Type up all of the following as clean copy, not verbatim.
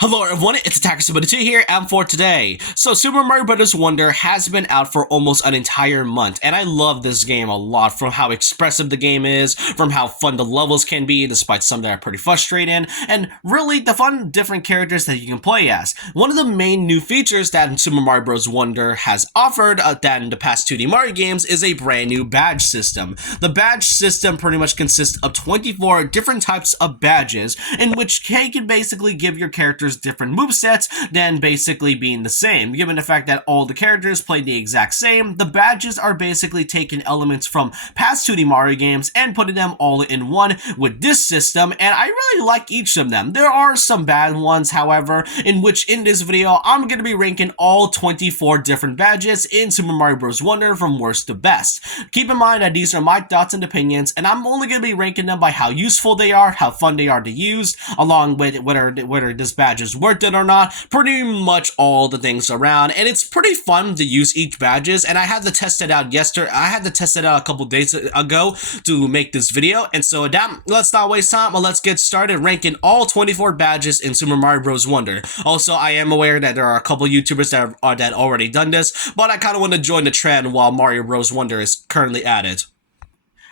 Hello everyone, it's Attacker72 here, and for today. So Super Mario Bros. Wonder has been out for almost an entire month, and I love this game a lot, from how expressive the game is, from how fun the levels can be, despite some that are pretty frustrating, and really the fun different characters that you can play as. One of the main new features that Super Mario Bros. Wonder has offered than the past 2D Mario games is a brand new badge system. The badge system pretty much consists of 24 different types of badges, in which you can basically give your characters different movesets than basically being the same. Given the fact that all the characters play the exact same, the badges are basically taking elements from past 2D Mario games and putting them all in one with this system, and I really like each of them. There are some bad ones, however, in which in this video I'm going to be ranking all 24 different badges in Super Mario Bros. Wonder from worst to best. Keep in mind that these are my thoughts and opinions, and I'm only going to be ranking them by how useful they are, how fun they are to use, along with whether this badge is worth it or not, pretty much all the things around. And it's pretty fun to use each badges, and I had to test it out a couple days ago to make this video, and so let's not waste time, but let's get started ranking all 24 badges in Super Mario Bros. Wonder. Also, I am aware that there are a couple YouTubers that already done this, but I kind of want to join the trend while Mario Bros. Wonder is currently at it.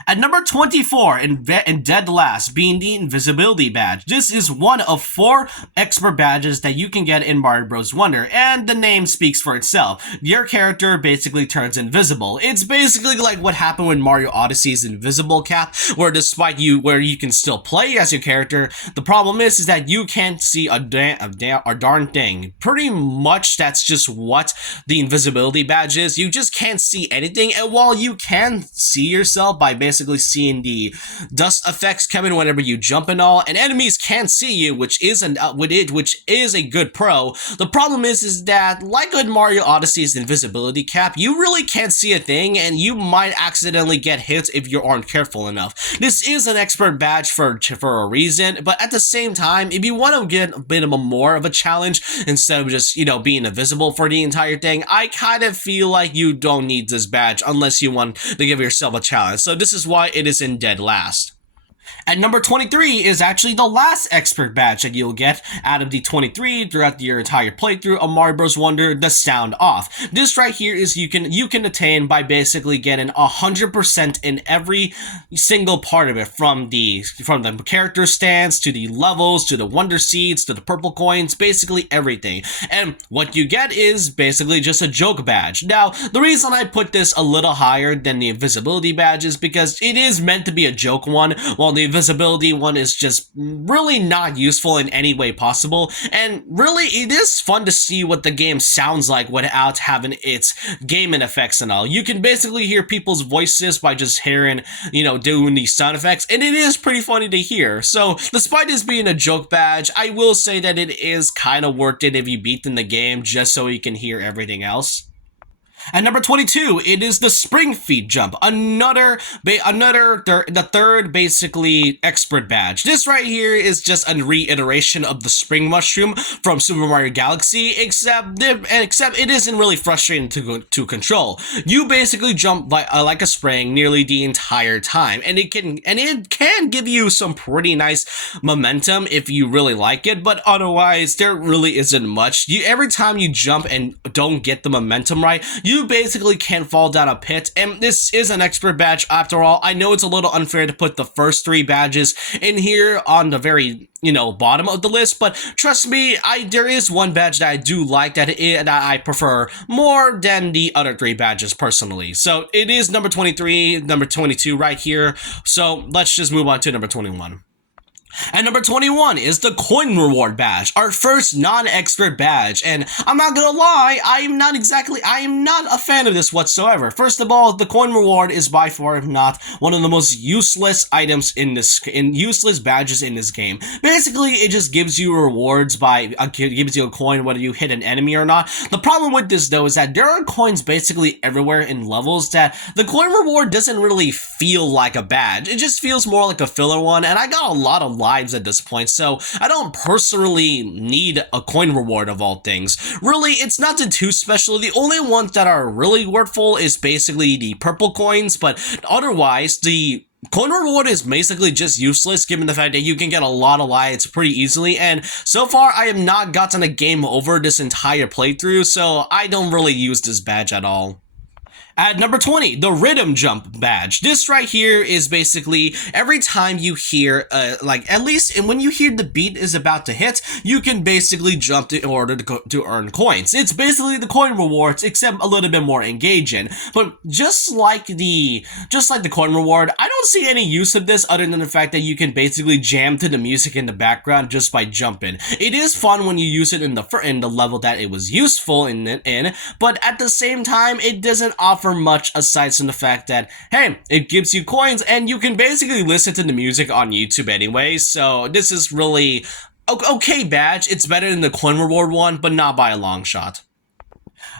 At number 24, in dead last, being the Invisibility Badge. This is one of 4 expert badges that you can get in Mario Bros. Wonder, and the name speaks for itself. Your character basically turns invisible. It's basically like what happened with Mario Odyssey's Invisible Cap, where you can still play as your character, the problem is that you can't see a darn thing. Pretty much that's just what the Invisibility Badge is. You just can't see anything, and while you can see yourself by basically seeing the dust effects coming whenever you jump and all, and enemies can't see you, which is a good pro. The problem is that, like with Mario Odyssey's Invisibility Cap, you really can't see a thing, and you might accidentally get hit if you aren't careful enough. This is an expert badge for a reason, but at the same time, if you want to get a bit more of a challenge instead of just, being invisible for the entire thing, I kind of feel like you don't need this badge unless you want to give yourself a challenge. So this is why it is in dead last. At number 23 is actually the last expert badge that you'll get out of the 23 throughout your entire playthrough of Mario Bros. Wonder, the Sound Off. This right here is you can attain by basically getting 100% in every single part of it, from the character stance to the levels to the Wonder Seeds to the purple coins, basically everything. And what you get is basically just a joke badge. Now, the reason I put this a little higher than the Invisibility Badge is because it is meant to be a joke one, while the Invisibility one is just really not useful in any way possible, and really it is fun to see what the game sounds like without having its gaming effects and all. You can basically hear people's voices by just hearing, doing these sound effects, and it is pretty funny to hear. So despite this being a joke badge, I will say that it is kind of worth it if you beat in the game just so you can hear everything else. At number 22, it is the Spring Feet Jump, the third basically expert badge. This right here is just a reiteration of the Spring Mushroom from Super Mario Galaxy, except it isn't really frustrating to control. You basically jump like a spring nearly the entire time, and it can give you some pretty nice momentum if you really like it, but otherwise there really isn't much. Every time you jump and don't get the momentum right, you basically can't fall down a pit, and this is an expert badge after all. I know it's a little unfair to put the first 3 badges in here on the very bottom of the list, but trust me, there is one badge that I do like that I prefer more than the other 3 badges personally. So it is number 23, number 22 right here. So let's just move on to number 21. And number 21 is the Coin Reward Badge, our first non-expert badge, and I'm not gonna lie, I am not a fan of this whatsoever. First of all, the Coin Reward is by far, if not, one of the most useless items useless badges in this game. Basically, it just gives you rewards gives you a coin whether you hit an enemy or not. The problem with this, though, is that there are coins basically everywhere in levels that the Coin Reward doesn't really feel like a badge. It just feels more like a filler one, and I got a lot of lives at this point, so I don't personally need a coin reward of all things. Really, it's nothing too special. The only ones that are really worthful is basically the purple coins, but otherwise, the Coin reward is basically just useless given the fact that you can get a lot of lights pretty easily, and so far I have not gotten a game over this entire playthrough, so I don't really use this badge at all. At number 20, the Rhythm Jump badge. This right here is basically every time you hear, like at least, and when you hear the beat is about to hit, you can basically jump in order to earn coins. It's basically the coin rewards, except a little bit more engaging. But just like the coin reward, I don't see any use of this other than the fact that you can basically jam to the music in the background just by jumping. It is fun when you use it in the level that it was useful in, but at the same time, it doesn't offer much aside from the fact that, hey, it gives you coins and you can basically listen to the music on YouTube anyway, so this is really okay badge. It's better than the coin reward one, but not by a long shot.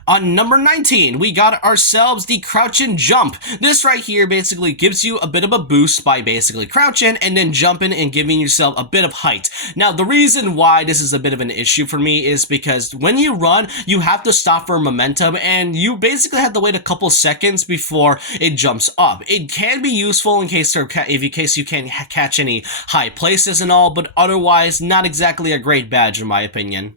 On number 19, we got ourselves the Crouch and Jump. This right here basically gives you a bit of a boost by basically crouching and then jumping and giving yourself a bit of height. Now, the reason why this is a bit of an issue for me is because when you run, you have to stop for momentum and you basically have to wait a couple seconds before it jumps up. It can be useful in case you can catch any high places and all, but otherwise not exactly a great badge in my opinion.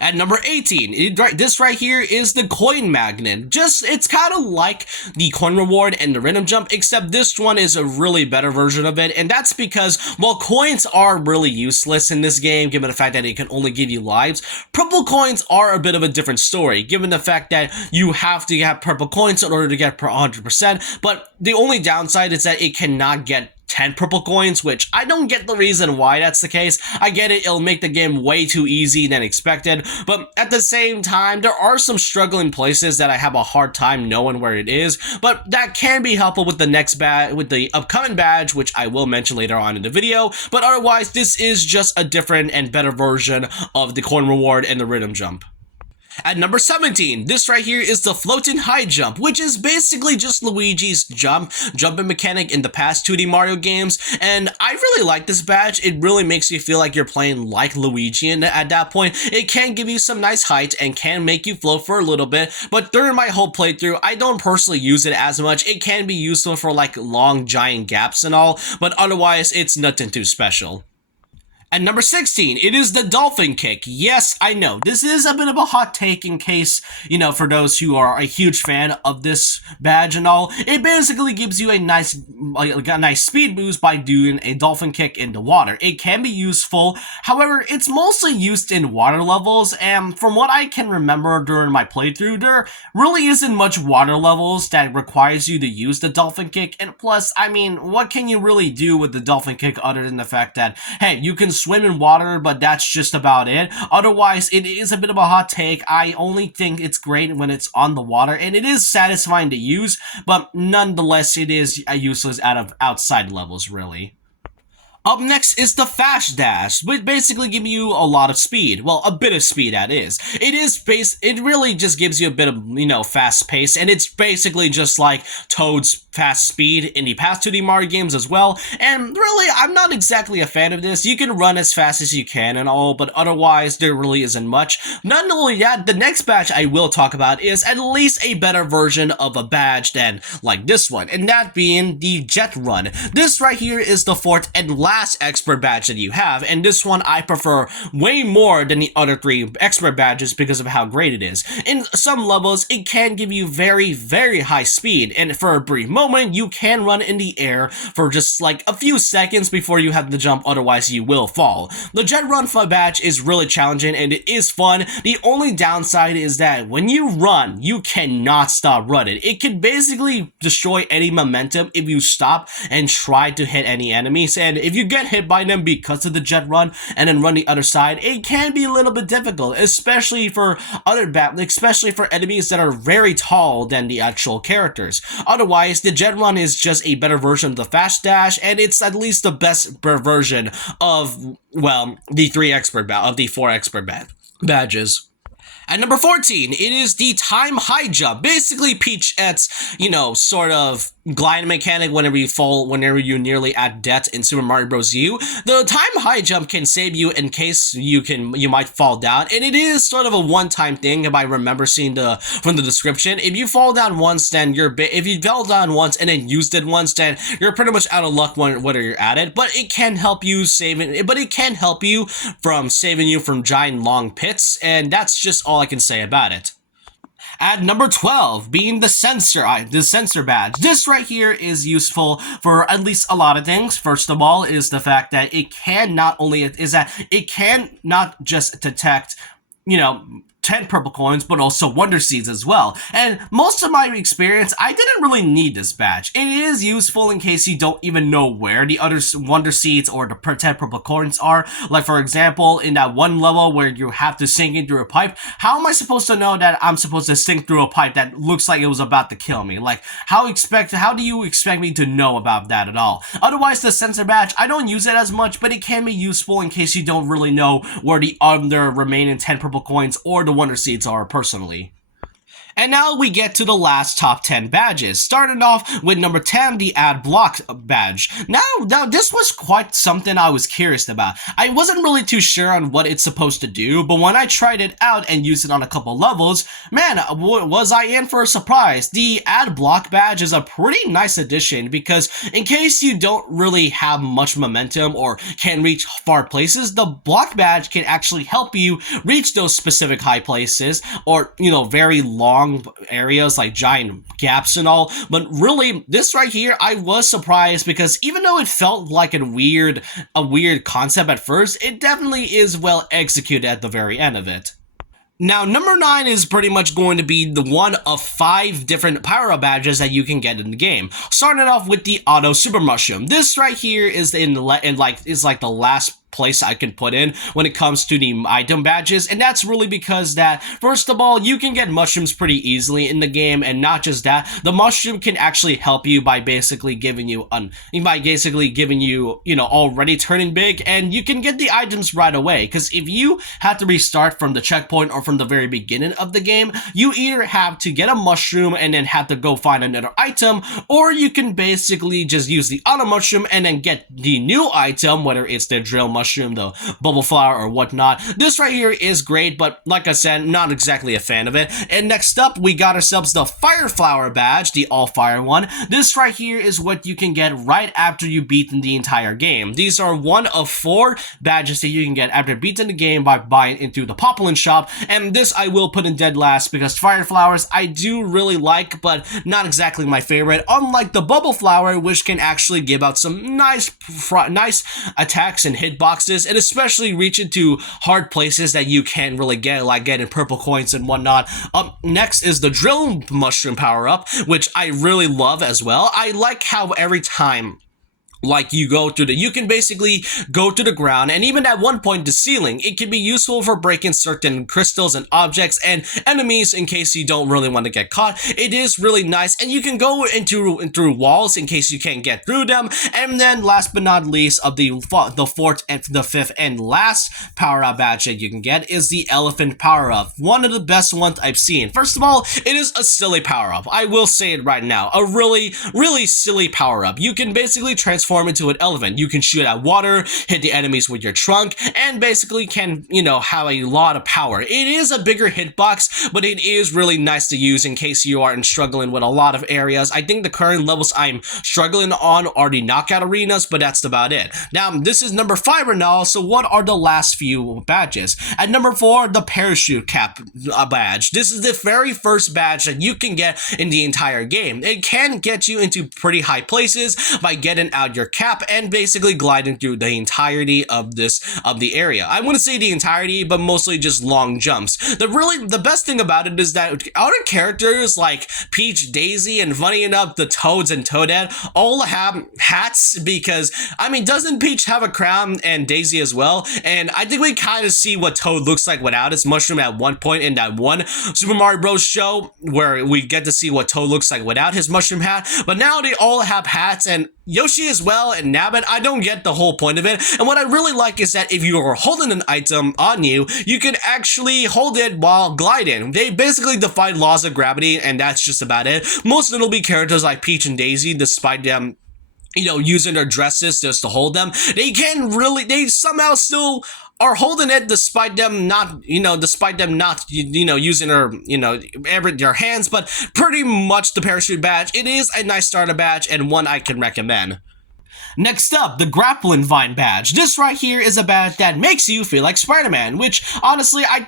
At number 18, this right here is the Coin Magnet. It's kind of like the coin reward and the rhythm jump, except this one is a really better version of it, and that's because while coins are really useless in this game, given the fact that it can only give you lives, purple coins are a bit of a different story, given the fact that you have to have purple coins in order to get 100%, but the only downside is that it cannot get 10 purple coins, which I don't get the reason why that's the case. I get it, it'll make the game way too easy than expected, but at the same time, there are some struggling places that I have a hard time knowing where it is, but that can be helpful with the upcoming badge, which I will mention later on in the video, but otherwise, this is just a different and better version of the coin reward and the rhythm jump. At number 17, this right here is the Floating High Jump, which is basically just Luigi's jumping mechanic in the past 2D Mario games, and I really like this badge. It really makes you feel like you're playing like Luigi at that point. It can give you some nice height and can make you float for a little bit, but during my whole playthrough, I don't personally use it as much. It can be useful for like long giant gaps and all, but otherwise, it's nothing too special. At number 16, it is the Dolphin Kick. Yes, I know, this is a bit of a hot take in case, for those who are a huge fan of this badge and all. It basically gives you a nice speed boost by doing a Dolphin Kick in the water. It can be useful, however, it's mostly used in water levels, and from what I can remember during my playthrough, there really isn't much water levels that requires you to use the Dolphin Kick, and plus, I mean, what can you really do with the Dolphin Kick other than the fact that, hey, you can swim in water, but that's just about it. Otherwise, it is a bit of a hot take. I only think it's great when it's on the water, and it is satisfying to use, but nonetheless, it is useless out of outside levels, really. Up next is the Fast Dash, which basically gives you a lot of speed. Well, a bit of speed, that is. It really just gives you a bit of, fast pace, and it's basically just like Toad's fast speed in the past 2D Mario games as well, and really, I'm not exactly a fan of this. You can run as fast as you can and all, but otherwise, there really isn't much. Not only that, the next badge I will talk about is at least a better version of a badge than like this one, and that being the Jet Run. This right here is the fourth and last expert badge that you have, and this one I prefer way more than the other 3 expert badges because of how great it is. In some levels, it can give you very, very high speed, and for a brief moment, you can run in the air for just like a few seconds before you have to jump, otherwise you will fall. The Jet Run badge is really challenging and it is fun. The only downside is that when you run, you cannot stop running. It can basically destroy any momentum if you stop and try to hit any enemies, and if you get hit by them because of the Jet Run and then run the other side, it can be a little bit difficult, especially for enemies that are very tall than the actual characters. Otherwise, the Jet Run is just a better version of the Fast Dash, and it's at least the best version of, well, the 4 expert badges. At number 14, it is the Time High Jump. Basically, Peach, sort of glide mechanic whenever you nearly at death in Super Mario Bros. U. The time high jump can save you in case you might fall down, and it is sort of a one-time thing. If I remember seeing from the description, if you fall down once, then if you fell down once and then used it once, then you're pretty much out of luck whether you're at it. But it can help you from saving you from giant long pits, and that's just all I can say about it. At number 12, being the sensor badge. This right here is useful for at least a lot of things. First of all is the fact that it can not just detect, 10 purple coins, but also Wonder Seeds as well. And most of my experience, I didn't really need this badge. It is useful in case you don't even know where the other Wonder Seeds or the 10 purple coins are. Like, for example, in that one level where you have to sink in through a pipe, how am I supposed to know that I'm supposed to sink through a pipe that looks like it was about to kill me? Like, how do you expect me to know about that at all? Otherwise, the sensor badge, I don't use it as much, but it can be useful in case you don't really know where the other remaining 10 purple coins or the Wonder Seeds are personally. And now we get to the last top 10 badges, starting off with number 10, the Ad Block badge. Now this was quite something I was curious about. I wasn't really too sure on what it's supposed to do, but when I tried it out and used it on a couple levels, man, was I in for a surprise. The Ad Block badge is a pretty nice addition because in case you don't really have much momentum or can reach far places, the block badge can actually help you reach those specific high places or, very long areas like giant gaps and all. But really, this right here, I was surprised because even though it felt like a weird concept at first, it definitely is well executed at the very end of it. Now, number 9 is pretty much going to be the one of 5 different power-up badges that you can get in the game. Starting off with the Auto Super Mushroom. This right here is like the last place I can put in when it comes to the item badges, and that's really because that, first of all, you can get mushrooms pretty easily in the game, and not just that, the mushroom can actually help you by basically giving you already turning big, and you can get the items right away, because if you have to restart from the checkpoint or from the very beginning of the game, you either have to get a mushroom and then have to go find another item, or you can basically just use the auto mushroom and then get the new item, whether it's the drill mushroom, the bubble flower, or whatnot. This right here is great, but like I said, not exactly a fan of it. And next up, we got ourselves the Fire Flower badge, the all fire one. This right here is what you can get right after you beaten the entire game. These are one of 4 badges that you can get after beating the game by buying into the Poplin shop, and this I will put in dead last because Fire Flowers I do really like, but not exactly my favorite, unlike the Bubble Flower, which can actually give out some nice attacks and hitboxes, and especially reach into hard places that you can't really get, like getting purple coins and whatnot. Up next is the Drill Mushroom power-up, which I really love as well. I like how every time you can basically go to the ground, and even at one point the ceiling. It can be useful for breaking certain crystals and objects and enemies in case you don't really want to get caught. It is really nice, and you can go through walls in case you can't get through them. And then last but not least, of the 4th and the 5th and last power-up badge that you can get is the Elephant power-up. One of the best ones I've seen. First of all, it is a silly power-up. I will say it right now. A really, really silly power-up. You can basically transform into an elephant. You can shoot at water, hit the enemies with your trunk, and basically can, have a lot of power. It is a bigger hitbox, but it is really nice to use in case you are struggling with a lot of areas. I think the current levels I'm struggling on are the knockout arenas, but that's about it. Now, this is number 5 right now, so what are the last few badges? At number 4, the Parachute Cap badge. This is the very first badge that you can get in the entire game. It can get you into pretty high places by getting out your cap and basically gliding through the entirety of the area. I wouldn't say the entirety, but mostly just long jumps. The best thing about it is that other characters like Peach, Daisy, and funny enough, the Toads and Toadette all have hats because, doesn't Peach have a crown and Daisy as well? And I think we kind of see what Toad looks like without his mushroom at one point in that one Super Mario Bros. Show where we get to see what Toad looks like without his mushroom hat. But now they all have hats, and Yoshi as well and Nabbit, I don't get the whole point of it. And what I really like is that if you are holding an item on you, you can actually hold it while gliding. They basically defied laws of gravity, and that's just about it. Most notably characters like Peach and Daisy, despite them using their dresses just to hold them, they somehow still are holding it despite them not, using their hands, but pretty much the parachute badge, it is a nice starter badge and one I can recommend. Next up, the Grappling Vine badge. This right here is a badge that makes you feel like Spider-Man, which honestly, I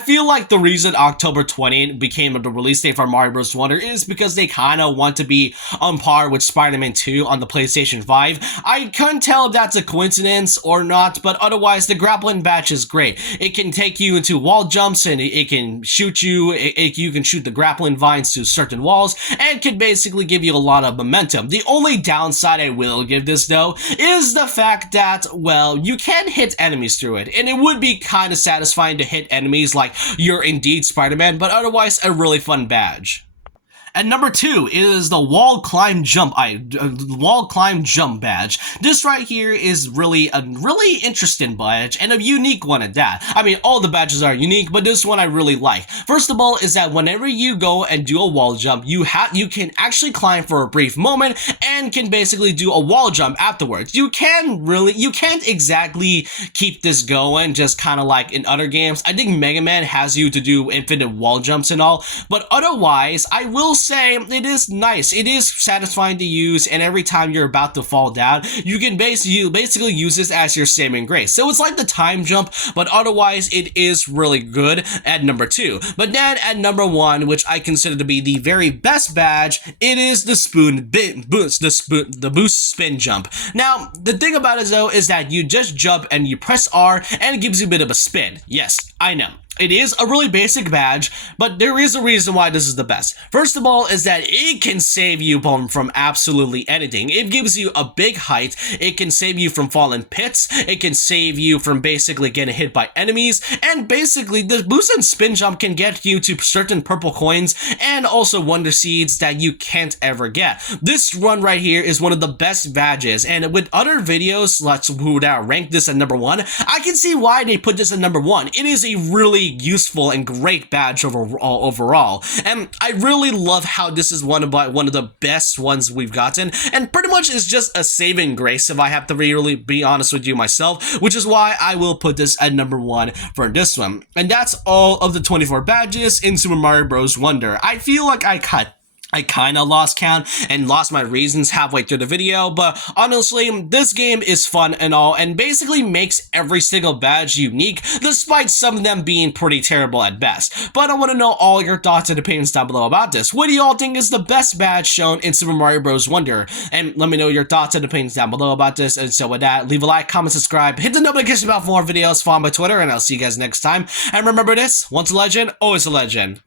feel like the reason October 20th became the release date for Mario Bros. Wonder is because they kind of want to be on par with Spider-Man 2 on the PlayStation 5. I couldn't tell if that's a coincidence or not, but otherwise, the Grappling badge is great. It can take you into wall jumps, and it can shoot you. You can shoot the grappling vines to certain walls, and can basically give you a lot of momentum. The only downside I will give this though is the fact that, well, you can hit enemies through it, and it would be kind of satisfying to hit enemies like you're indeed Spider-Man, but otherwise a really fun badge. And number 2 is the wall climb jump badge. This right here is really a really interesting badge and a unique one at that. I mean, all the badges are unique, but this one I really like. First of all is that whenever you go and do a wall jump, you can actually climb for a brief moment and can basically do a wall jump afterwards. You can't exactly keep this going just kind of like in other games. I think Mega Man has you to do infinite wall jumps and all, but otherwise, I will say it is nice. It is satisfying to use, and every time you're about to fall down, you can basically use this as your saving grace. So it's like the time jump, but otherwise it is really good at number 2. But then at number 1, which I consider to be the very best badge, it is the boost spin jump. Now, the thing about it though is that you just jump and you press R and it gives you a bit of a spin. Yes, I know. It is a really basic badge, but there is a reason why this is the best. First of all is that it can save you from absolutely anything. It gives you a big height, it can save you from falling pits, it can save you from basically getting hit by enemies, and basically the boost and spin jump can get you to certain purple coins and also wonder seeds that you can't ever get. This one right here is one of the best badges, and with other videos who now rank this at number 1, I can see why they put this at number 1. It is a really useful and great badge overall, and I really love how this is one of the best ones we've gotten, and pretty much is just a saving grace if I have to really be honest with you myself, which is why I will put this at number 1 for this one. And that's all of the 24 badges in Super Mario Bros. Wonder. I feel like I kind of lost count and lost my reasons halfway through the video, but honestly, this game is fun and all, and basically makes every single badge unique, despite some of them being pretty terrible at best. But I want to know all your thoughts and opinions down below about this. What do you all think is the best badge shown in Super Mario Bros. Wonder? And let me know your thoughts and opinions down below about this. And so with that, leave a like, comment, subscribe, hit the notification bell for more videos, follow my Twitter, and I'll see you guys next time. And remember this, once a legend, always a legend.